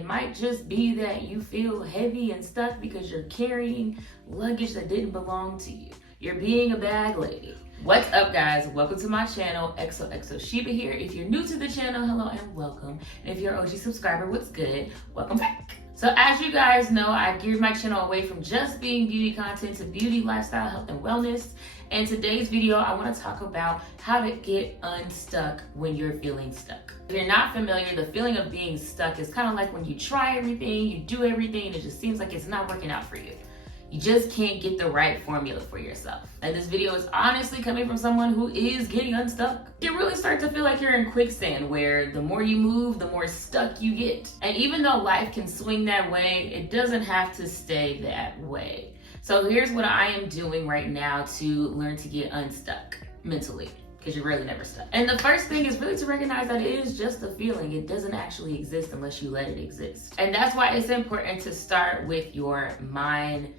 It might just be that you feel heavy and stuck because you're carrying luggage that didn't belong to you. You're being a bag lady. What's up, guys? Welcome to my channel, XOXO Sheba here. If you're new to the channel, hello and welcome. And if you're an OG subscriber, what's good? Welcome back. So as you guys know, I geared my channel away from just being beauty content to beauty, lifestyle, health, and wellness. And today's video, I want to talk about how to get unstuck when you're feeling stuck. If you're not familiar, the feeling of being stuck is kind of like when you try everything, you do everything, and it just seems like it's not working out for you. You just can't get the right formula for yourself. And this video is honestly coming from someone who is getting unstuck. You really start to feel like you're in quicksand, where the more you move, the more stuck you get. And even though life can swing that way, it doesn't have to stay that way. So here's what I am doing right now to learn to get unstuck mentally, because you're really never stuck. And the first thing is really to recognize that it is just a feeling. It doesn't actually exist unless you let it exist. And that's why it's important to start with your mindset.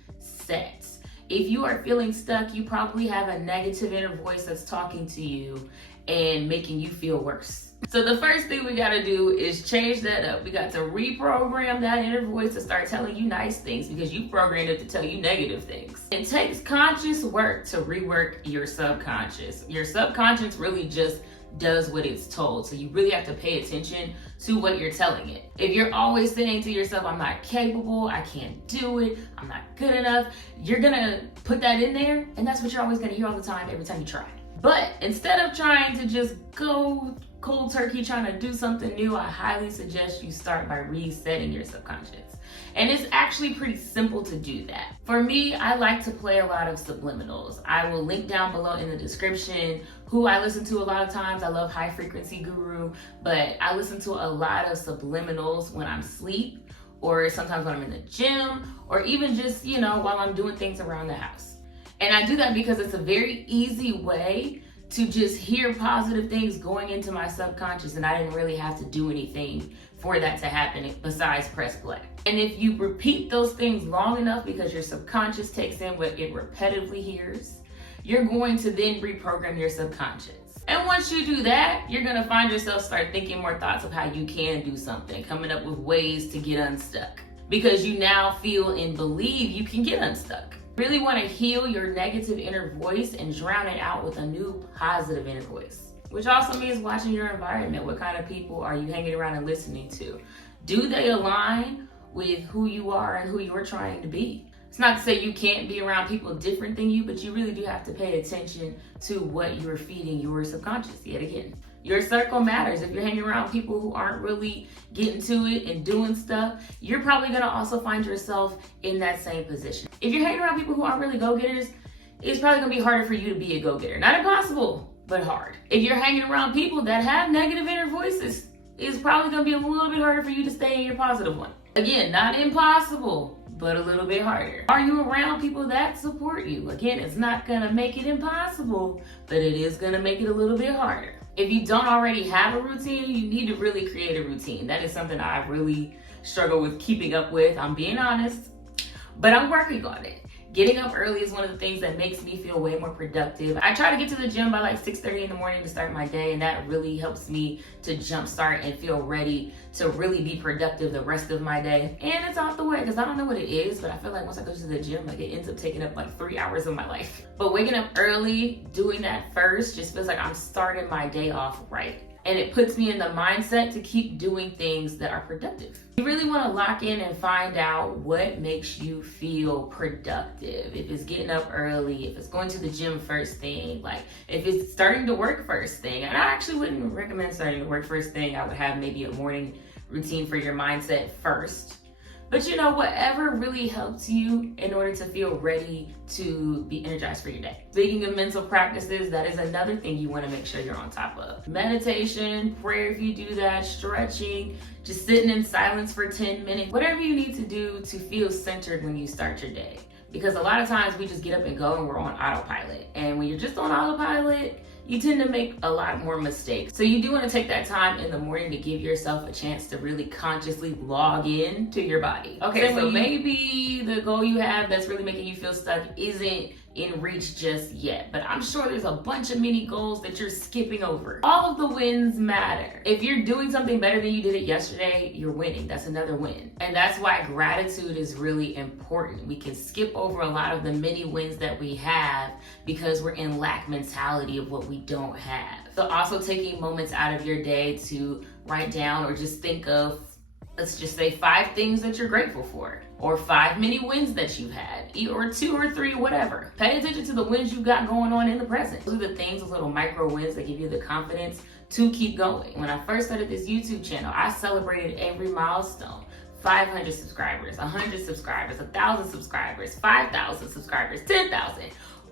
If you are feeling stuck, you probably have a negative inner voice that's talking to you and making you feel worse. So the first thing we gotta do is change that up. We got to reprogram that inner voice to start telling you nice things, because you programmed it to tell you negative things. It takes conscious work to rework your subconscious. Your subconscious really just does what it's told. So you really have to pay attention to what you're telling it. If you're always saying to yourself, I'm not capable, I can't do it, I'm not good enough, you're gonna put that in there, and that's what you're always gonna hear all the time, every time you try. But instead of trying to just go cold turkey trying to do something new, I highly suggest you start by resetting your subconscious. And it's actually pretty simple to do that. For me, I like to play a lot of subliminals. I will link down below in the description who I listen to a lot of times. I love High Frequency Guru, but I listen to a lot of subliminals when I'm asleep, or sometimes when I'm in the gym, or even just, while I'm doing things around the house. And I do that because it's a very easy way to just hear positive things going into my subconscious, and I didn't really have to do anything for that to happen besides press play. And if you repeat those things long enough, because your subconscious takes in what it repetitively hears, you're going to then reprogram your subconscious. And once you do that, you're gonna find yourself start thinking more thoughts of how you can do something, coming up with ways to get unstuck, because you now feel and believe you can get unstuck. Really want to heal your negative inner voice and drown it out with a new positive inner voice, which also means watching your environment. What kind of people are you hanging around and listening to? Do they align with who you are and who you're trying to be? It's not to say you can't be around people different than you, but you really do have to pay attention to what you're feeding your subconscious yet again. Your circle matters. If you're hanging around people who aren't really getting to it and doing stuff, you're probably gonna also find yourself in that same position. If you're hanging around people who aren't really go-getters, it's probably gonna be harder for you to be a go-getter. Not impossible, but hard. If you're hanging around people that have negative inner voices, it's probably gonna be a little bit harder for you to stay in your positive one. Again, not impossible, but a little bit harder. Are you around people that support you? Again, it's not gonna make it impossible, but it is gonna make it a little bit harder. If you don't already have a routine, you need to really create a routine. That is something I really struggle with keeping up with, I'm being honest, but I'm working on it. Getting up early is one of the things that makes me feel way more productive. I try to get to the gym by like 6:30 in the morning to start my day, and that really helps me to jumpstart and feel ready to really be productive the rest of my day. And it's out the way, because I don't know what it is, but I feel like once I go to the gym, like it ends up taking up like 3 hours of my life. But waking up early, doing that first, just feels like I'm starting my day off right. And it puts me in the mindset to keep doing things that are productive. You really want to lock in and find out what makes you feel productive. If it's getting up early, if it's going to the gym first thing, like if it's starting to work first thing. And I actually wouldn't recommend starting to work first thing. I would have maybe a morning routine for your mindset first. But whatever really helps you in order to feel ready to be energized for your day. Speaking of mental practices, that is another thing you want to make sure you're on top of. Meditation, prayer if you do that, stretching, just sitting in silence for 10 minutes, whatever you need to do to feel centered when you start your day. Because a lot of times we just get up and go and we're on autopilot. And when you're just on autopilot, you tend to make a lot more mistakes. So you do want to take that time in the morning to give yourself a chance to really consciously log in to your body. Okay, so maybe the goal you have that's really making you feel stuck isn't in reach just yet, but I'm sure there's a bunch of mini goals that you're skipping over. All of the wins matter. If you're doing something better than you did it yesterday, you're winning. That's another win. And that's why gratitude is really important. We can skip over a lot of the mini wins that we have because we're in lack mentality of what we don't have. So also taking moments out of your day to write down or just think of, let's just say 5 things that you're grateful for, or 5 mini wins that you've had, or 2 or 3, whatever. Pay attention to the wins you've got going on in the present. Those are the things, those little micro wins that give you the confidence to keep going. When I first started this YouTube channel, I celebrated every milestone. 500 subscribers, 100 subscribers, 1,000 subscribers, 5,000 subscribers, 10,000.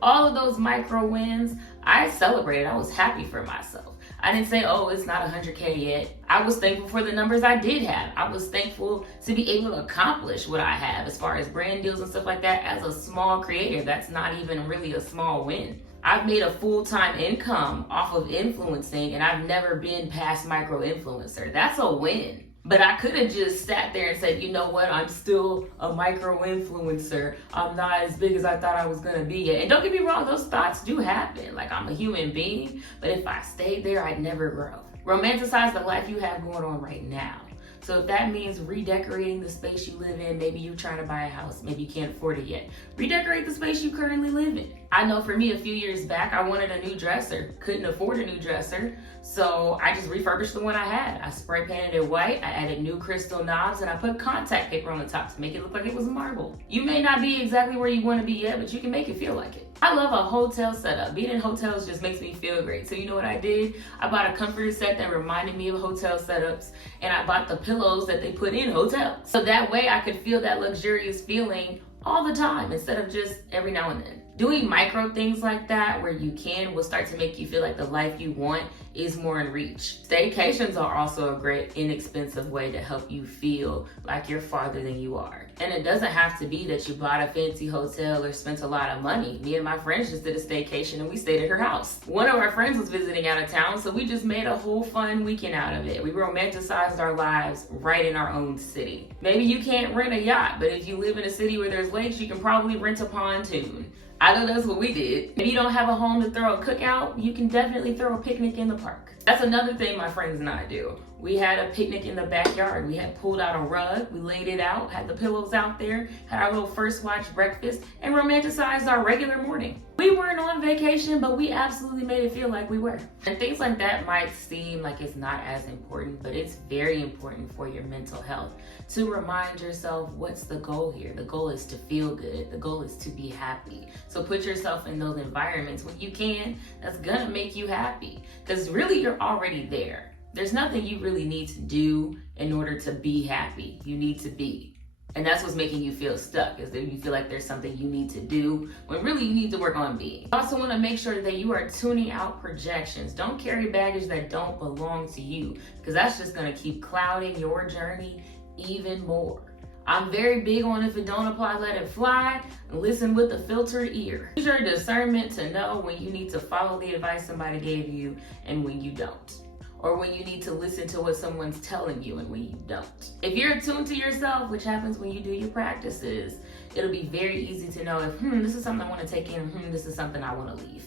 All of those micro wins, I celebrated. I was happy for myself. I didn't say, oh, it's not 100K yet. I was thankful for the numbers I did have. I was thankful to be able to accomplish what I have as far as brand deals and stuff like that. As a small creator, that's not even really a small win. I've made a full-time income off of influencing, and I've never been past micro influencer. That's a win. But I could have just sat there and said, you know what, I'm still a micro influencer. I'm not as big as I thought I was gonna be yet. And don't get me wrong, those thoughts do happen. Like, I'm a human being, but if I stayed there, I'd never grow. Romanticize the life you have going on right now. So if that means redecorating the space you live in, maybe you're trying to buy a house, maybe you can't afford it yet. Redecorate the space you currently live in. I know for me, a few years back, I wanted a new dresser, couldn't afford a new dresser. So I just refurbished the one I had. I spray painted it white, I added new crystal knobs, and I put contact paper on the top to make it look like it was marble. You may not be exactly where you want to be yet, but you can make it feel like it. I love a hotel setup. Being in hotels just makes me feel great. So you know what I did? I bought a comforter set that reminded me of hotel setups, and I bought the pillows that they put in hotels. So that way I could feel that luxurious feeling all the time instead of just every now and then. Doing micro things like that where you can will start to make you feel like the life you want is more in reach. Staycations are also a great inexpensive way to help you feel like you're farther than you are. And it doesn't have to be that you bought a fancy hotel or spent a lot of money. Me and my friends just did a staycation and we stayed at her house. One of our friends was visiting out of town, so we just made a whole fun weekend out of it. We romanticized our lives right in our own city. Maybe you can't rent a yacht, but if you live in a city where there's lakes, you can probably rent a pontoon. I know that's what we did. If you don't have a home to throw a cookout, you can definitely throw a picnic in the park. That's another thing my friends and I do. We had a picnic in the backyard. We had pulled out a rug, we laid it out, had the pillows out there, had our little first watch breakfast, and romanticized our regular morning. We weren't on vacation, but we absolutely made it feel like we were. And things like that might seem like it's not as important, but it's very important for your mental health. To remind yourself, what's the goal here? The goal is to feel good. The goal is to be happy. So put yourself in those environments when you can, that's gonna make you happy. Because really, you're already there. There's nothing you really need to do in order to be happy. You need to be. And that's what's making you feel stuck, is that you feel like there's something you need to do when really you need to work on being. You also want to make sure that you are tuning out projections. Don't carry baggage that don't belong to you, because that's just going to keep clouding your journey even more. I'm very big on if it don't apply, let it fly. Listen with a filtered ear. Use your discernment to know when you need to follow the advice somebody gave you and when you don't. Or when you need to listen to what someone's telling you and when you don't. If you're attuned to yourself, which happens when you do your practices, it'll be very easy to know if, this is something I want to take in, this is something I want to leave.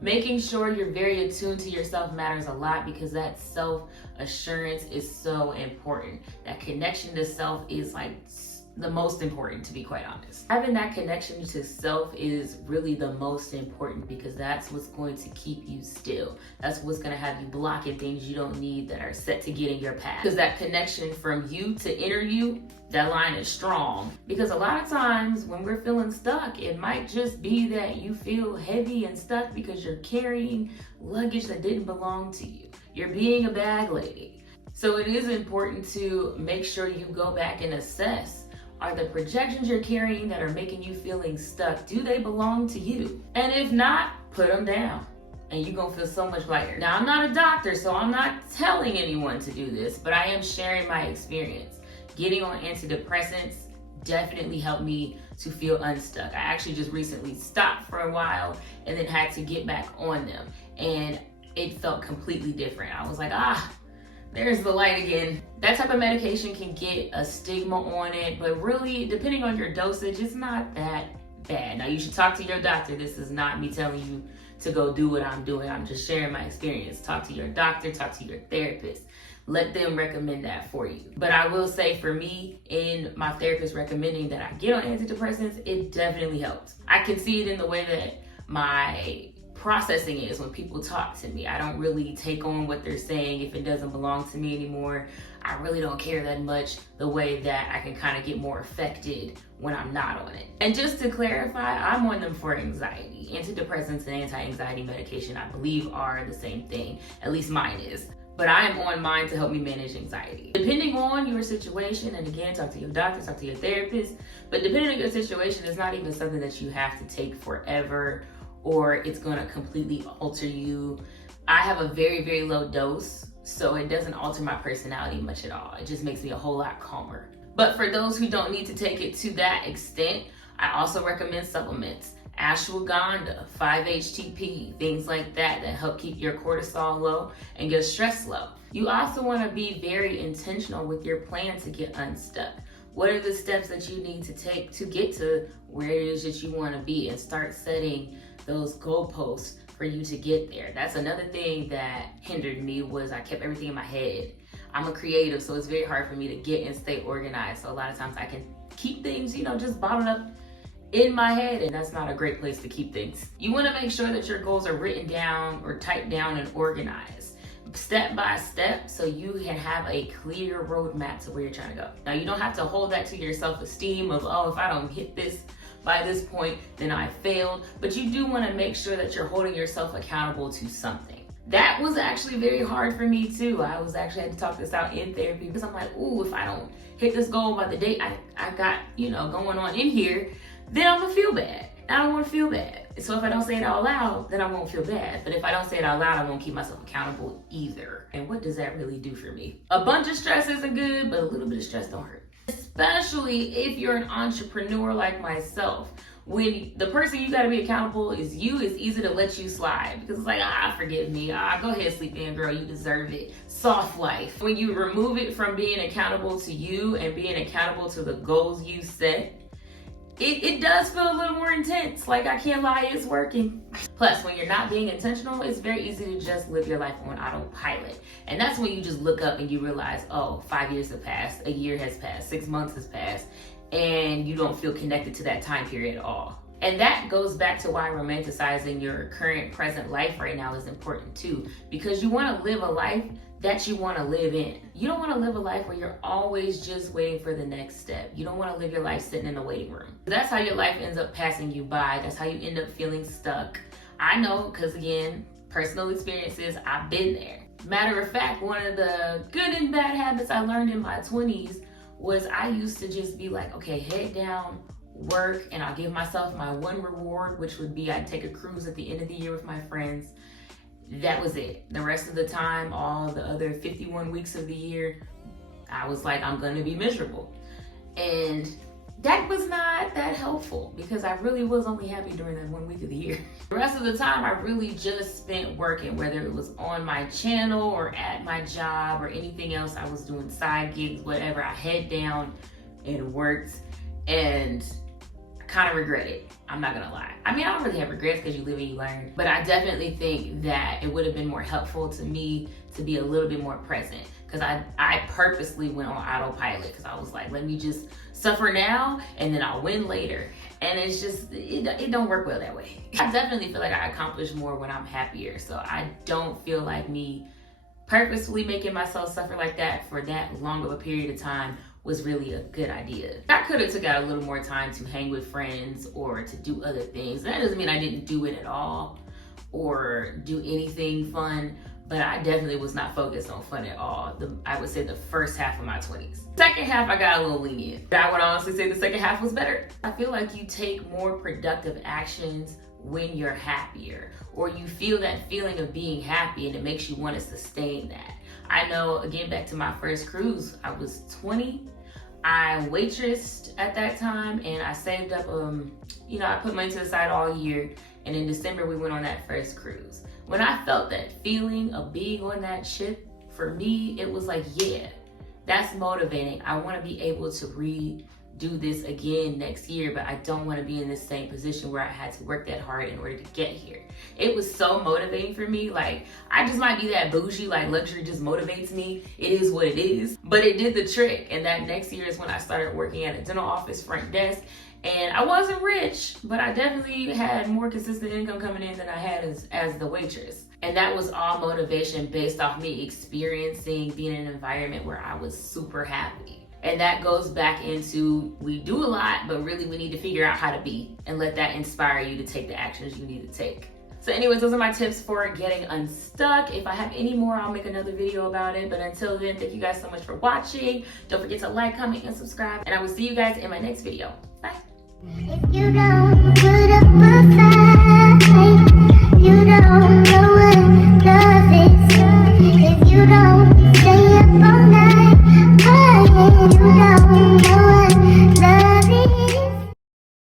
Making sure you're very attuned to yourself matters a lot, because that self-assurance is so important. That connection to self is like the most important, to be quite honest. Having that connection to self is really the most important, because that's what's going to keep you still. That's what's going to have you blocking things you don't need that are set to get in your path. Because that connection from you to inner you, that line is strong. Because a lot of times when we're feeling stuck, it might just be that you feel heavy and stuck because you're carrying luggage that didn't belong to you. You're being a bag lady. So it is important to make sure you go back and assess, are the projections you're carrying that are making you feeling stuck, do they belong to you? And if not, put them down and you're gonna feel so much lighter. Now, I'm not a doctor, so I'm not telling anyone to do this, but I am sharing my experience. Getting on antidepressants definitely helped me to feel unstuck. I actually just recently stopped for a while and then had to get back on them. And it felt completely different. I was like, there's the light again. That type of medication can get a stigma on it, but really, depending on your dosage, it's not that bad. Now, you should talk to your doctor. This is not me telling you to go do what I'm doing. I'm just sharing my experience. Talk to your doctor, talk to your therapist. Let them recommend that for you. But I will say, for me, in my therapist recommending that I get on antidepressants, it definitely helps. I can see it in the way that my processing is when people talk to me. I don't really take on what they're saying if it doesn't belong to me anymore. I really don't care that much, the way that I can kind of get more affected when I'm not on it. And just to clarify, I'm on them for anxiety. Antidepressants and anti-anxiety medication, I believe, are the same thing. At least mine is. But I am on mine to help me manage anxiety. Depending on your situation, and again, talk to your doctor, talk to your therapist, but depending on your situation, it's not even something that you have to take forever or it's gonna completely alter you. I have a very, very low dose, so it doesn't alter my personality much at all. It just makes me a whole lot calmer. But for those who don't need to take it to that extent, I also recommend supplements. Ashwagandha, 5-HTP, things like that help keep your cortisol low and your stress low. You also want to be very intentional with your plan to get unstuck. What are the steps that you need to take to get to where it is that you want to be, and start setting those goalposts for you to get there. That's another thing that hindered me, was I kept everything in my head. I'm a creative, so it's very hard for me to get and stay organized. So a lot of times I can keep things, just bottled up in my head, and that's not a great place to keep things. You want to make sure that your goals are written down or typed down and organized step by step, so you can have a clear roadmap to where you're trying to go. Now, you don't have to hold that to your self-esteem of, oh, if I don't hit this by this point, then I failed. But you do want to make sure that you're holding yourself accountable to something. That was actually very hard for me too. I had to talk this out in therapy, because I'm like, ooh, if I don't hit this goal by the date I got, going on in here, then I'm gonna feel bad. I don't want to feel bad. So if I don't say it out loud, then I won't feel bad. But if I don't say it out loud, I won't keep myself accountable either. And what does that really do for me? A bunch of stress isn't good, but a little bit of stress don't hurt. Especially if you're an entrepreneur like myself. When the person you gotta be accountable is you, it's easy to let you slide, because it's like, forgive me. Go ahead, sleep in, girl, you deserve it. Soft life. When you remove it from being accountable to you and being accountable to the goals you set, it does feel a little more intense. Like, I can't lie, it's working. Plus, when you're not being intentional, it's very easy to just live your life on autopilot. And that's when you just look up and you realize, 5 years have passed, a year has passed, 6 months has passed, and you don't feel connected to that time period at all. And that goes back to why romanticizing your current present life right now is important too, because you want to live a life that you want to live in. You don't want to live a life where you're always just waiting for the next step. You don't want to live your life sitting in the waiting room. That's how your life ends up passing you by. That's how you end up feeling stuck. I know, because again, personal experiences, I've been there. Matter of fact, one of the good and bad habits I learned in my 20s was I used to just be like, okay, head down, work, and I'll give myself my one reward, which would be I'd take a cruise at the end of the year with my friends. That was it. The rest of the time, all the other 51 weeks of the year, I was like, I'm gonna be miserable. And that was not that helpful, because I really was only happy during that 1 week of the year. The rest of the time, I really just spent working, whether it was on my channel or at my job or anything else. I was doing side gigs, whatever. I head down and worked, and I kind of regret it. I'm not gonna lie. I don't really have regrets, because you live and you learn. But I definitely think that it would have been more helpful to me to be a little bit more present, because I purposely went on autopilot, because I was like, let me just suffer now and then I'll win later. And it's just, it don't work well that way. I definitely feel like I accomplish more when I'm happier. So I don't feel like me purposefully making myself suffer like that for that long of a period of time was really a good idea. I could have took out a little more time to hang with friends or to do other things. That doesn't mean I didn't do it at all or do anything fun, but I definitely was not focused on fun at all. I would say the first half of my 20s. Second half, I got a little lenient. I would honestly say the second half was better. I feel like you take more productive actions when you're happier, or you feel that feeling of being happy and it makes you want to sustain that. I know, again, back to my first cruise, I was 20. I waitressed at that time, and I saved up, I put money to the side all year, and in December we went on that first cruise. When I felt that feeling of being on that ship, for me, it was like, yeah, that's motivating. I want to be able to redo do this again next year, but I don't want to be in the same position where I had to work that hard in order to get here. It was so motivating for me. Like, I just might be that bougie, like luxury just motivates me. It is what it is, but it did the trick. And that next year is when I started working at a dental office front desk. And I wasn't rich, but I definitely had more consistent income coming in than I had as the waitress. And that was all motivation based off me experiencing being in an environment where I was super happy. And that goes back into, we do a lot, but really we need to figure out how to be and let that inspire you to take the actions you need to take. So anyways, those are my tips for getting unstuck. If I have any more, I'll make another video about it. But until then, thank you guys so much for watching. Don't forget to like, comment, and subscribe. And I will see you guys in my next video. Bye. If you don't put up